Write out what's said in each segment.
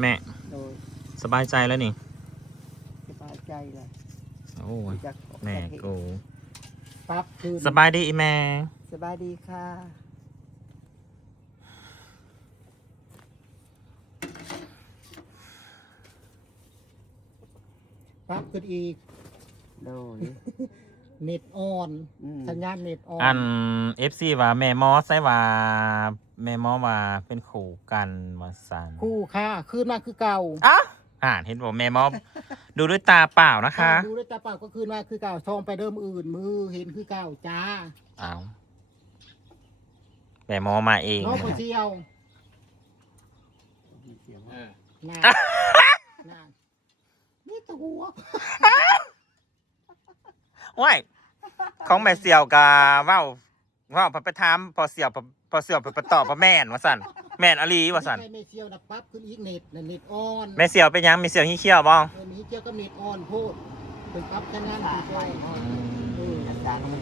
แม่โดยสบายใจแล้วนี่สบายใจเลยโอ้ยแม่กู ปั๊บคืน สบายดีอีแม่ สบายดีค่ะปั๊บขึ้นอีกโดยเน็ตออนสัญญาณเน็ตออนอัน FC ว่าแม่มอสใช่ว่าแม่มอว่าเป็นขู่กันมาสั่น คู่ค่ะคืนมาคือเก่า อ้าวเห็นบอกแม่มอดูด้วยตาเปล่านะคะ ดูด้วยตาเปล่าก็คืนมาคือเก่าทองไปเดิมอื่นมือเห็นคือเก่าจ้า อ้าวแม่มอมาเอง น้องคนเชียวน่าน่านี่ตัว ว้ายของแม่เสี่ยวกาว้าวพอไปถามพอเสี่ยวไปตอบว่าแม่นว่าสั่นแม่นอลีว่าสั่น ไม่เชียวนะปั๊บขึ้นอีกเน็ตเน็ตออน แม่เสี่ยวเป็นยังมีเสี่ยวเขี้ยวบ้อง มีเชียวก็เน็ตออนพูดเป็นปั๊บสัญญาณดีใจจางมัน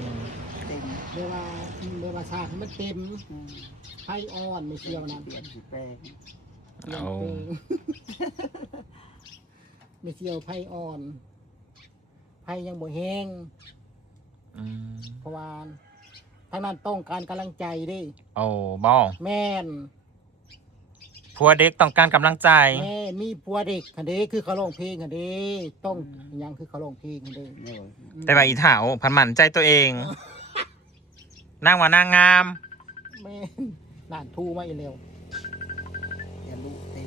เต็มเวลาชาติมันเต็มไพ่ออนไม่เชียวนะเปลี่ยนแปลงไม่เชียวไพ่ออนไพ่ยังบ่แห้งเพราะว่าทางนั้นต้องการกำลังใจดิ โอ้บ้อง แม่น ผัวเด็กต้องการกำลังใจ แม่มีผัวเด็กคันเด้คือเขาร้องเพลงคันเด้ต้องยังคือเขาร้องเพลงคันเด้ แต่ว่าอีเถาพันหมั่นใจตัวเองนั่งว่านางงาม แม่นน่านทูมาอีเร็วอย่าลูกเต้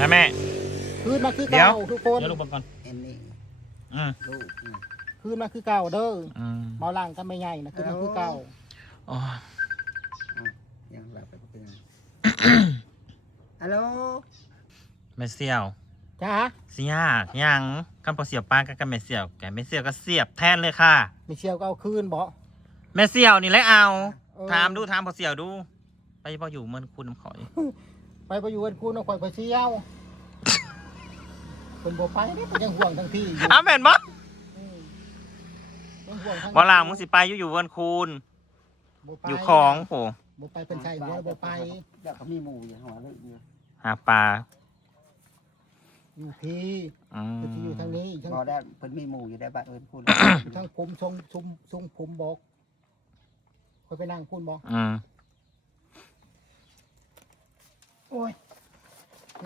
นะแม่ คืนมาคือเก่าทุกคน เดี๋ยวลูกบอลก่อน เอ็นนี่ ลูก คืนมาคือเก่าเด้อ เ เมาล่างก็ไม่ใหญ่นะคืนมาคือเก่า อ๋อ ยังหลับไปเป็นฮัลโหล แม่เสี่ยว จ้า สิยากยังคำพอเสียบปานกับแม่เสี่ยวแกแม่เสี่ยวก็เสียบแทนเลยค่ะ ไม่เชียวก็เอาคืนบ่ แม่เสี่ยวนี่แหละเอาถามพอเสี่ยวดูไปพออยู่เมืองคุณน้ำข่อย ไปอยู่กันคุณเอาข่อยไปเชียวเป็นบ่ไปนี่เป็นยังห่วงทั้งที่อยู่ อ้าวแม่นบ่ ยังห่วงทั้ง บ่ล่างมึงสิไปอยู่เมืองคุณอยู่ของโห บ่ไปเป็นชัยบ่ไป เดี๋ยวเขามีหมูอยู่หัวเลยเนี่ย หาปลา อยู่พี่ที่อยู่ทางนี้ทั้ง บอกได้เพิ่นมีหมูอยู่ได้บ้านเอิญคุณ ทั้งผมทรงผมบอกค่อยไปนั่งคุณบอก โอ้ย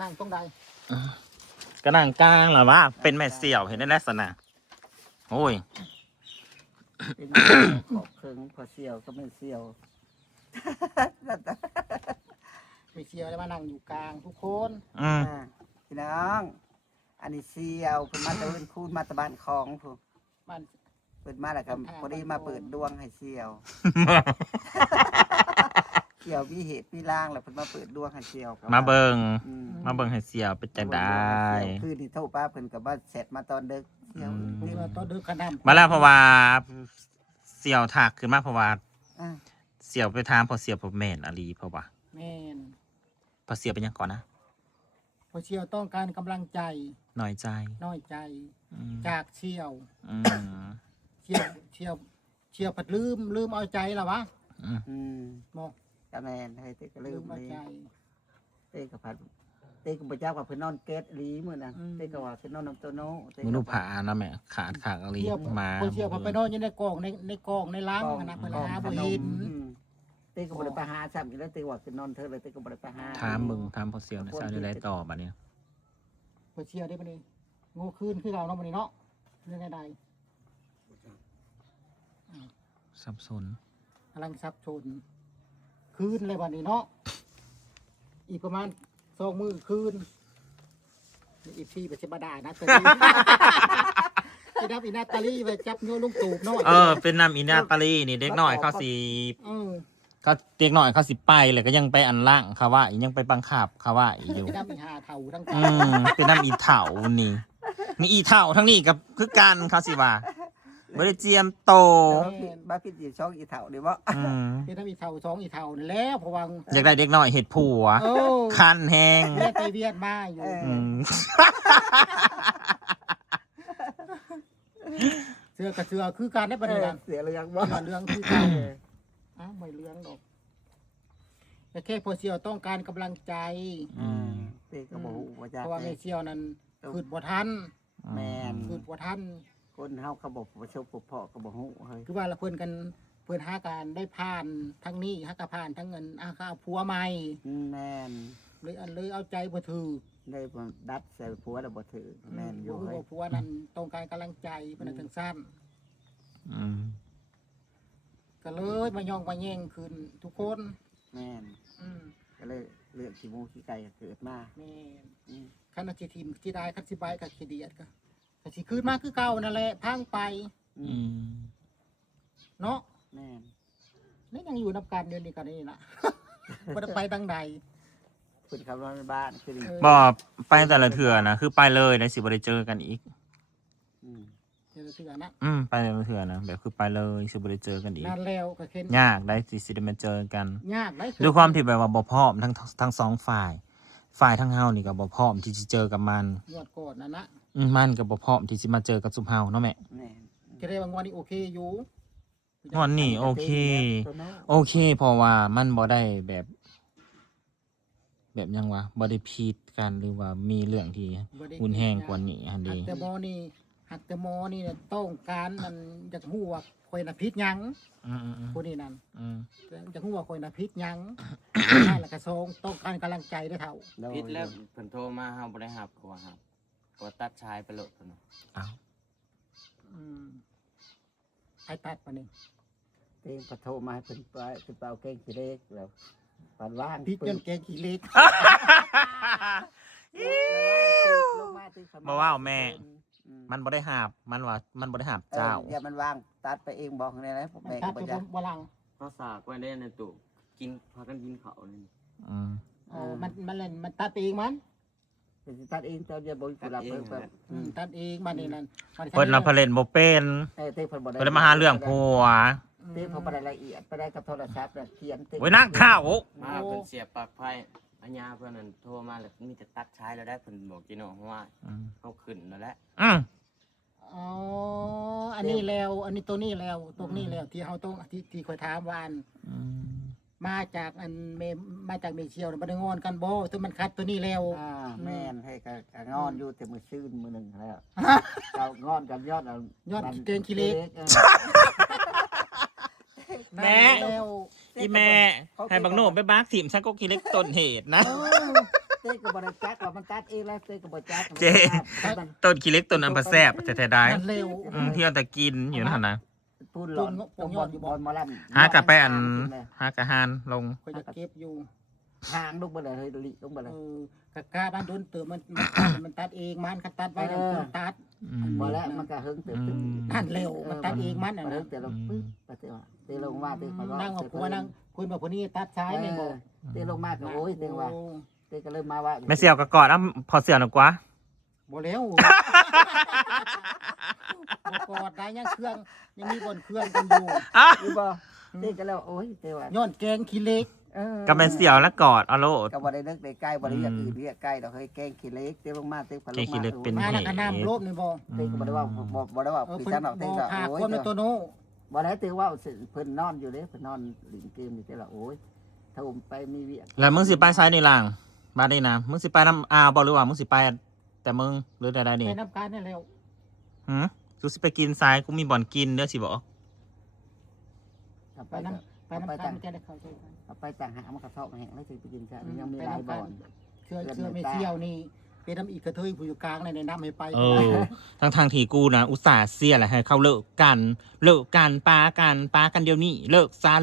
นั่งตรงใด กระนังกลางเหรอวะเป็นแม่เสี่ยวเห็นได้ลักษณะโอ้ย เป็นขอบเคิงพอเสี่ยวก็ไม่เสี่ยว ไม่เชียวได้มานั่งอยู่กลางทุกคน พี่น้องอันนี้เสี่ยวเพิ่นมาตะเอิญคุณมาตะบ้านของผู้ บ้าน เปิดมาแล้วก็พอดีมาเปิดดวงให้เสี่ยวเสี่ยวมีเหตุมีร่างแล้วเพิ่นมาเปิดดวงให้เสี่ยว มาเบิงให้เสี่ยวเป็นจังได้ คือที่โทรป้าเพิ่นก็บ่เสร็จมาตอนดึกเสี่ยว นี่มาตอนดึกขนาด มาแล้วเพราะว่าเสี่ยวถักขึ้นมาเพราะว่า อ่า เสี่ยวไปถามพอเสี่ยวพอแม่นอลีเพราะว่า แม่น พอเสี่ยวเป็นยังก่อนนะ พอเชียวต้องการกำลังใจ หน่อยใจ น้อยใจ อืม จากเชียว อืม เชียวผัดลืมเอาใจหรอวะ อืม บอก กะแม่นให้เต็กก็ลื ลื ม มเอา เลย ใจ เต้กับพัดเต้กับพระเจ้ากับเพื่อนนอนเกตลีมื้อนั้นเต้กับว่าเพื่อนนอนน้ำตัวโน้เต้ มือนูผานะแม่ขาดอลี เชียว มา พอเชียวพอไปนอนอยู่ในกล่องในล้างนะเพื่อนหาบ่เห็น เต้กับบริปหาซ้ำอีกแล้วเต้ว่าคือนอนเธอเลยเต้กับบริปหา ถามมึงถามพอเสี่ยวนะเศร้าได้ต่อบัดเนี่ย พอเชียวได้ปะนี่งูคืนคือเราเนาะปะนี่เนาะเรื่องใด สับสน กำลังซับชนคืนเลยวันนี้เนาะอีกประมาณ2 มื้อคืนอีพี่ไปเชบดานะตัวนี้ที่นับอีนาตาลีไปจับโยนลุงตูบเนาะ เป็นนำอินดาตาลีนี่เด็กน้อยเขาสิ เขาเด็กหน่อยเขาสิไปเลยก็ยังไปอันล่างเขาว่ายังไปบังคับเขาว่าอยู่ ที่นับอีหาเท่าทั้ง เป็นน้ำอีเถานี่มีอีเถาทั้งนี้กับคือกันเขาสิว่าบริเจียมโต บ้าพี่จีช่องอีเถ่าเดี๋ยวว่า ที่นับอีเท่า2อีเท่านี่แล้วเพราะว่า อยากได้เด็กน้อยเห็ดผัวคันแหง เวียนไปเวียนมาอยู่เสือกับเสือคือการได้ประเด็น เสียเรื่องบ่ เรื่องคือการไม่เรื่องดอก แต่แค่พอเสี่ยวต้องการกำลังใจ เต้ก็บ่ฮู้ว่าจะ เพราะว่าแม่เสี่ยวนั้นคืดบ่ทัน แม่น คืดบ่ทัน คนเฮาเขาบ่ประสบพบเพาะก็บ่ฮู้เฮ้ย คือว่าละเพิ่นกันเพิ่นหาการได้ผ่านทั้งนี้หาก็ผ่านทั้งเงินข้าวผัวใหม่ แม่น เลยเอาใจบ่ถือ ได้บ่ดัดใส่ผัวแล้วบ่ถือแม่นอยู่ บ่ฮู้ เฮ้ย ว่าผัวนั้นต้องการกำลังใจเพิ่นจังซั่น อืม ก็เลยมาย่องมาแย่งคืนทุกคน แม่น อืม ก็เลยเลือกขี้หมูขี้ไก่เกิดมา แม่น อืม คันสิทีมสิได้คันสิไปก็ขี้เดียดก็สิคืนมาคือเก่านั่นแหละพังไป อื อื ม ม เนาะ แม่น นี่ยังอยู่นํกันเดี๋ยวนี้กันนี่ล่ะ บ่ได้ไปทางใด เพิ่นขับรถในบ้านคือ บ่ไปแต่ละเถื่อนะคือไปเลยได้สิบ่ได้เจอกันอีก อืม เดี๋ยวเถื่อนะ ไปแต่ละเถื่อนะแบบคือไปเลยสิบ่ได้เจอกันอีก นั่นแล้วก็เข็น ยากได้สิได้มาเจอกัน ยากได้ ด้วยความที่แบบว่าบ่พร้อมทั้งสองฝ่าย ฝ่ายทั้งเฮานี่ก็บ่พร้อมที่จะเจอกับมัน งวดก่อนนั่นนะ มันก็บ่พร้อมที่จะมาเจอกับซุมเฮาเนาะแม่ แม่น ก็ได้บางวันนี่โอเคอยู่ วันนี้โอเค ตัวน้อย โอเคเพราะว่ามันบ่ได้แบบ แบบหยังวะบ่ได้ผิดกันหรือว่ามีเรื่องที่ บ่ได้ รุนแรงกว่านี้หั่น หั เดี กแต่หมอนี่หักแต่หมอนี่เนี่ยต้องการมันอยากฮู้ว่าข่อยน่ะผิดหยัง อืม ผู้นี้นั่น อืม อยากฮู้ว่าข่อยน่ะผิดหยัง นั่นแหละก็ทรงต้องการกำลังใจเด้อเฒ่า พิษแล้วเพิ่นโทรมาเฮาบ่ได้รับเขาว่าครับก็ตัดชายไปโลดเพิ่นว่า อ้าว อืมไอ้ตัดมานี่ เต้งปะโทรมาให้เพิ่นไปเพิ่นไปเอาแกงขี้เหล็กแล้วปันว่าง ผิดจนแกงขี้เหล็ก ลงมาที่เข บ่ว้าวแม่ อื มันบ่ได้หาบมันว่ามันบ่ได้หาบ เออ เจ้า อย่ามันว่างตัดไปเองบอกเลยนะผม มัน แม่ ตั ก็ ด บ่ ไป จะ บ่ลัง เขาสากไว้ได้ในตู้กินพากันกินข้าวนี่ อืม อ๋อมันเล่นมันตัดเองมัน เป็นสิตัดเองตอนอย่าบ่ผู้รับเพิ่นแบบ ตัดเองมันนี่นั่น เพิ่นน่ะเพิ่นเล่นบ่เป็น เต้งเพิ่นบ่ได้ เพิ่นเลยมาหาเรื่องผัว เต้งเพิ่นบ่ได้ละเอียดบ่ได้กับโทรศัพท์น่ะเขียนเต้ง โอ้ยนักข่าว มาเพิ่นเสียบปลั๊กไฟอัญญาเพิ่นนั่นโทรมาแล้วมีแต่ตัดชายแล้วได้เพิ่นบอกจิโน่ว่า อืม เขาขึ้นแล้วแหละ อืม อ๋ออันนี้แล้วอันนี้ตัวนี้แล้วตรงนี้แล้วที่เฮาต้องที่ข่อยถามว่าอัน อืม มาจากอันเมมาจากเมเชียวน่ะบ่ได้งอนกันบ่ตัวมันคัดตัวนี้แล้ว แม่นให้ก็งอนอยู่แต่มื้อซื่นมื้อหนึงแล้วเรางอนกันยอดเอา ยอดเกงขี้เหล็ก แม่ แล้ว อีแม่ให้บักโน่ไปบักถิ่มซักกกิเล็กต้นเหตุนะ เต้ก็บ่ได้จักว่ามันตัดเองแล้วเต้ก็บ่จัก เจ๊ ต้นกิเล็กต้นอันประแซบแต่ได้ มันเร็ว เที่ยวแต่กินอยู่นั่นนะ พูดหลอนต้องบอลมาลั่น หากะไปอันหากะหานลง ข่อยจะเก็บอยู่ ทางลูกบ่เลยเฮ้ยลิลงบ่เลย กะกาบ้านโดนเติมมันตัดเองมันคันตัดไว้แล้วคนตัด บ่แล้วมันก็เฮิงเติบ นั่นเร็วมันตัดเองมันน่ะ เฮิ นะ งแต่เราปึ๊บไปเตะเตะลงมาเตะเขาว่า นั่งกับผัวนั่งคุณบอกคนนี้ตัดซ้ายไม่บอก เตะลงมาก็โอ้ยเตะว่าเตะก็เริ่มมาว่า แม่เสี่ยวกะกอดอ้ำพอเสี่ยวหน่อยกว่า บ่แล้วบ่กอดได้ยังเครื่องยังมีบนเครื่องกันอยู่ อยู่บ่เตะก็แล้วโอ้ยเตะว่า ย้อนแกงขี้เล็ก กับแม่เสี่ยวแล้วกอดเอาโลด ก็บ่ได้นึกได้ใกล้บ่ได้อยากอื่นเรียกใกล้ดอกเฮ้ยแกงขี้เล็กเตะลงมาเตะพันลง แกงขี้ มา เหล็กเป็น มาแล้วก็น้ำโลบนี่บ่ เตะก็บ่ได้ว่าบ่ได้ว่า เออ พี่ เพิ่น ชันเอา บ่ เตะก็ พา โอ้ย คนในตัวโน้ บ่ได้เตะว่าเพิ่นนอนอยู่เด้เพิ่นนอนเล่นเกมอยู่เตะละโอ้ยถ้าผมไปมีเวีย แล้วมึงสิไปซ้ายนี่ล่างบ้านนี่นะมึงสิไปน้ำบ่หรือว่ามึงสิไปแต่มึงหรือใดๆนี่ ไปน้ำการนี่แล้ว หืมกูสิไปกินซ้ายกูมีบ่อนกินเด้อสิบอก ไปน้ำการมันจะได้เข้าใจกัน เอาไปต่างหากมันกระเทาะแห้งแล้วถึงไปกินซะยังมีหลายบ่อน เชื่อไม่เที่ยวนี่เป็นน้ำอีกกระเทยผู้อยู่กลางในน้ำให้ไป เออทางที่กูนะอุตส่าห์เสียแหละให้เขาเลิกกันปากันเดี๋ยวนี้เลิกซะ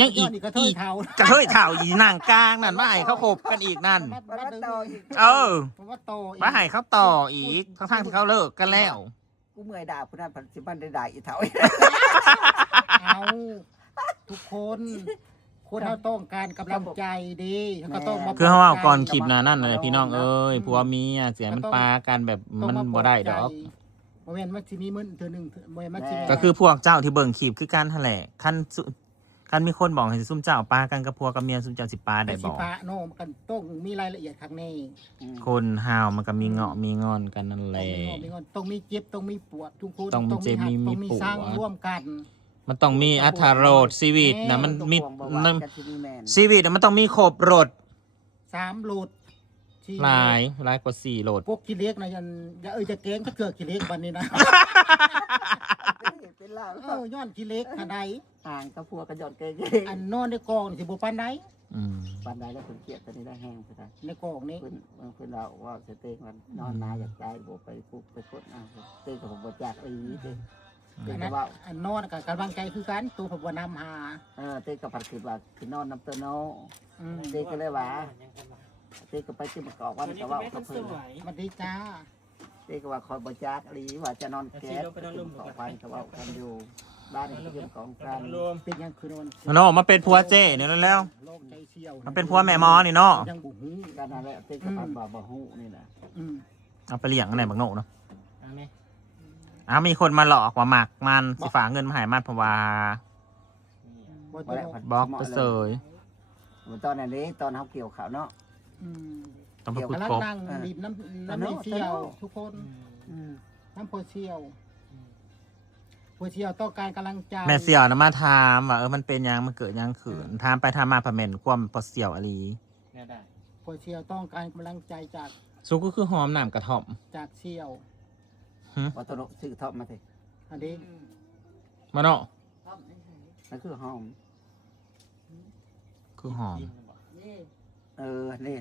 ยังอีก กระเทยเทาก ระเทยเถ่าอีนางกลางนั่นว่าให้เขาคบกันอีกนั่น มันต่ออีก เออ ผมว่าโตอีก ว่าให้เขาต่ออีกทั้งที่เขาเลิกกันแล้ว กูเมื่อยด่าผู้นั้นพันสิบันได้ด่าอีเถา เอาทุกคนคนเราต้องการกำลังใจดีก็ต้องมา คือเขาเอาก่อนคลิปนะนั่นเลยพี่น้องเอ้ยผัวเมียเสียมันปากันแบบมันบ่ได้ดอก โมเมนต์มันสิมีมื้อเธอหนึ่งโมเมนต์มันสิ ก็คือพวกเจ้าที่เบิ่งคลิปคือการแถลงคันมีคนบอกให้ซุ่มเจ้าปากันกับผัวกับเมียซุ่มเจ้าสิปาได้ สิ บอก ปะโนมกันต้องมีรายละเอียดข้างใน คนหาวมันก็มีเงาะมีงอนกันนั่นแหละ ต้องมีเจ็บต้องมีปวดทุกคน ต้องมีเจ็บ หัก มี ต้องมี ปวด สร้างร่วมกัน มันต้องมีอัธรสชีวิตนะมันมี ตัวบ่ว่ากันที่นี่แม่น ชีวิตน่ะมันต้องมีครบรส 3 โหลดที่ หลายกว่า4โหลด พวกขี้เล็กนะยันอย่าจะเก่งก็เกือกขี้เล็กบัดนี้นะ เป็นลาว ย้อนขี้เล็กทันใด ห่างกับพัวกระยอนเกย อันนอนในกองนี่สิบ่ปานใด อืม ปานใดแล้วเพิ่นเกลียดตอนนี้ได้แห้งซะได้ ในกองนี้ เพิ่นเราว่าสเต็กมันนอนนาอยากตายบ่ไปฟุกไปกดเอาเต็กก็บ่จักอีเด้เต็ อั ก น ก็ นั้น ว่า อันนอนกับกำลังใจคือกันตัวผมว่านำหา เต็กก็พัดคือว่าคือนอนน้ำเตโน อืม เต็กก็เลยว่าเต็กก็ไปที่มากอกวันก็ว่ากับเพิ่น มันดีจ้า เต็กก็ว่าคอยบ่จักอีว่าจะนอนแก๊สกอกวันก็ว่ากันอยู่บ้านที่เป็นของกัน เป็นยังคือนอน มันออกมาเป็นผัวเจ้เนี่ยแล้ว โลกใจเชี่ยว มันเป็นผัวแม่หมอนี่เนาะ ยังบุหู กันนั่นแหละเต็กก็พัดบ่ฮู้นี่แหละ อืม เอาไปเลี้ยงอันไหนบักโนเนาะมีคนมาหลอกว่าหมักมันสิฝากเงินมาให้มันเพราะว่า บ่ บ่ ตัว ได้พัด บล็อกตัวเสย ตอนนี้ตอนเฮาเกี่ยวข้าวเนาะ อืม ต้องไป เดี๋ยว ขุด กำลัง กบ นั่งดิบน้ำไม่เชี่ยว ทุกคน อืม น้ำโพเชี่ยวโพเชี่ยวต้องการกำลังใจ แม่เสี่ยวนะมาถามว่ามันเป็นยังมันเกิดยังขืนถามไปถามมาพะเมนความพอเสี่ยวอลี โพเชี่ยวต้องการกำลังใจจาก ซุกก็คือหอมหนามกระท่อม เชี่ยว ว่าตัวซื้อท็อปมาสิ อันนี้ มาเนาะ นั่นคือหอม คือหอม นี่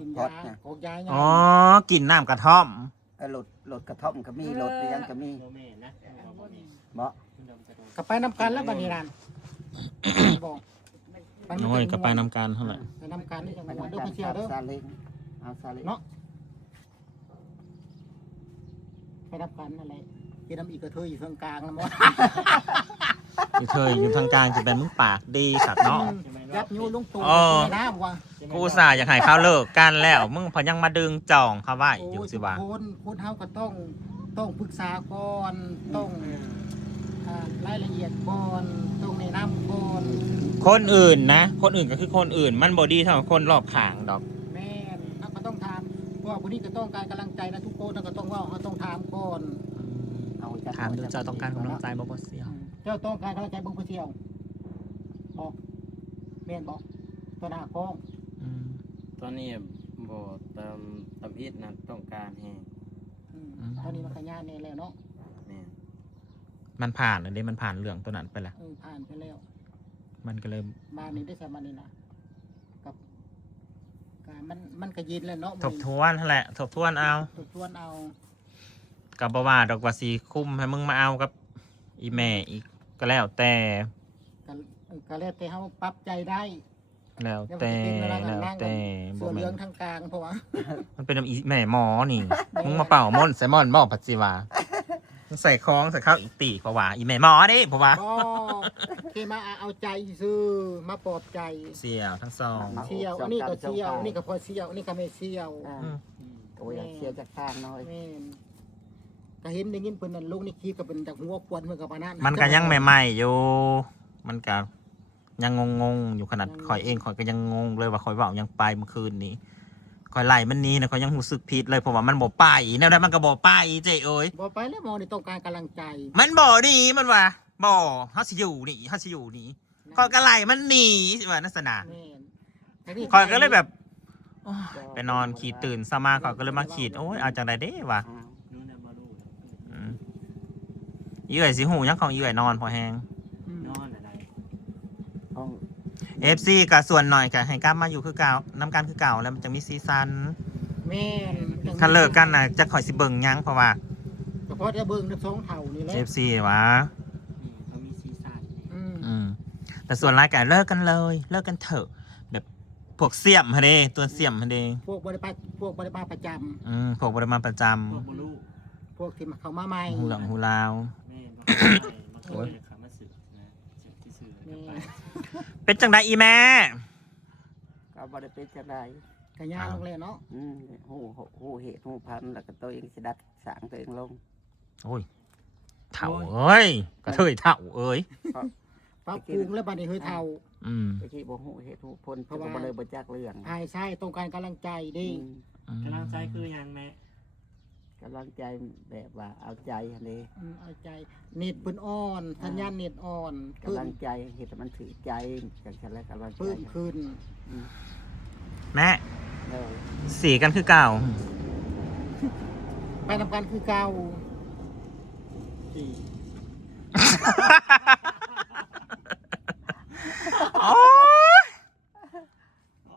กิน พอย า ดเนี่ย โกกยา อ๋อกลิ่นน้ำกระท่อม รถกระท่อมก็มีรถยังก็มีบ่ กับไปน้ำกันแล้วบัดนี้นั่นบอก โอ้ยก็ไปนำกันเท่าไหร่ ไปน้ำกันนี่จังห ไป วะ นำ เด้อ กั โพ น เชี่ยวเด้อ ซาเล้งเอาซาเล้ง เนาะ ไปน้ำกันนั่นแหละกินน้ำอีกกระเทยอยู่ตรงกลางแล้วมั้ง ที่เคยอยู่ทางกลางจะเป็นมึงปากดีสัตว์เนาะ ยับยูลุงตู่ อ๋อ ในน้ำว่ะ กูอุตส่าห์อยากให้เขาเลิกกันแล้ว มึงพอยังมาดึงจองเขาไว้อยู่สิว่า คนเฮาก็ต้องปรึกษาก่อนต้องรายละเอียดก่อนต้องแนะนำก่อน คนอื่นนะ คนอื่นก็คือคนอื่น มันบอดี้เท่ากับคนรอบข้างดอก แม่นเราก็ต้องถามเพราะว่าคนนี้ก็ต้องการกำลังใจนะทุกคนเราก็ต้องว่าเขาต้องถามก่อน เอา ถามดูเจ้าต้องการกำลังใจบ่เสี่ยว เจ้าต้องการกำลังใจเบิ่งผู้เชี่ยวบอกแม่นบอกตัวหน้ากล้อง อืม ตอนนี้บ่ตำอิดนะต้องการแฮง ตอนนี้มันขยันแน่แล้วเนาะ แม่น มันผ่านเลยมันผ่านเรื่องตัวนั้นไปแล้ว ผ่านไปแล้ว มันก็เลย บ้านนี้ได้ใช้มันนี่นะกับการมันก็ยินแล้วเนาะ ทบทวนนั่นแหละทบทวนเอา ทบทวนเอา กับบว่าดอกว่าสีคุ้มให้มึงมาเอากับอีแม่อีกก็แล้วแต่ ก็แล้วแต่เขาปรับใจได้ แล้วแต่แล้วแต่ เสื บ่ อ แม่ เรื่อง น ทางกลางเพราะว่า มันเป็นอีแม่หมอนี่ มึงมาเป่ามอนใส่มอนบอกปัจจิวามึงใส่คล้องใส่ข้าวอีกตีเพราะว่าอีแม่หมอนี่เพราะว่า ก็เคมาเอาใจซื้อมาปลอบใจ เสี่ยวทั้งสอง เชี่ยวอันนี้ก็เชี่ยวอันนี่ก็พอเชี่ยวอันนี่ก็ไม่เชี่ยว โอ้ยเชียร์จากข้างน้อย แม่นก็เห็นได้ยินเพิ่นนั่นลูกนี่คิดก็เป็นจากหัวควนเพิ่นกับปานนั้น มันก็ยังใหม่ๆอยู่ มันก็ยังงงๆอยู่ขนาดคอยเองคอยก็ยังงงเลยว่าคอยเว่ายังไปเมื่อคืนนี้คอยไล่มันนี้นะคอยยังรู้สึกผิดเลยเพราะว่ามันบ่ไปแนวนั้นมันก็บ่ไปเจ้เอ้ย บ่ไปแล้วหมอนี่ต้องการกำลังใจ มันบ่หนีมันว่าบ่เฮาสิอยู่นี่เฮาสิอยู่นี่คอยก็ไล่มันหนีว่านักษณะ แม่นแต่นี่ คอยก็เลยแบบโอ้ยไปนอนขีดตื่นซะมาคอยก็เลยมาขีดโอ้ยเอาจังไดเด้วะอืมอีเอ้ยสิหูยังของอีเอ้ยนอนพอแฮง อืม ห้อง FC ก็ส่วนหน่อยก็ให้กลับมาอยู่คือเก่านํกันคือเก่าแล้วมันจะมีซีซั่น แม่น คันเลิกกันน่ะจะคอยสิเบิ่งหยังเพราะว่า เฉพาะจะเบิ่งน้ำสองเท่านี่แหละ FC วะ เขามีซีซั่น อืม แต่ส่วนรายการเลิกกันเลย เลิกกันเถอะแบบพวกเสี่ยมฮะเด้ตัวเสี่ยมฮะเด้ พวกบริบาประจ พวกบริมาประจ ำพวกที่มาเข้ามาใหม่ ำหูเหลืองหูลาว โอ้ยขามาสึกนะสึกที่สื่อ นี่ เป็นจังไดอีแม่ ก็บริเป็นจะได้ กระยาลงเลยเนาะ หูเหตุหูพันแล้วก็ตัวเองสิดัดสางตัวเองลง โอ้ยเถ่าเอ้ยกระเทยเถ่าเอ้ย ปรับปรุงแล้วบัดนี้เฮ้ยเท่า อืม ไปที่บ่หูเหตุหูพลเพราะว่าบ่เลยบ่จักเรื่อง ภายใช่ต้องการกำลังใจดิ กำลังใจคือยังแม่ ก กำลังใจแบบว่าเอาใจอันนี้ เอาใจเน็ตเพิ่นอ่อนสัญญาณเน็ตอ่อนเพิ่ กำลั ม งใจเห็นมันถือใจกันฉันแล้วกำลังใจ เพิ่มขึ้น แม่ เออ สีกันคือเก่า ไปทำการคือเก่า ที่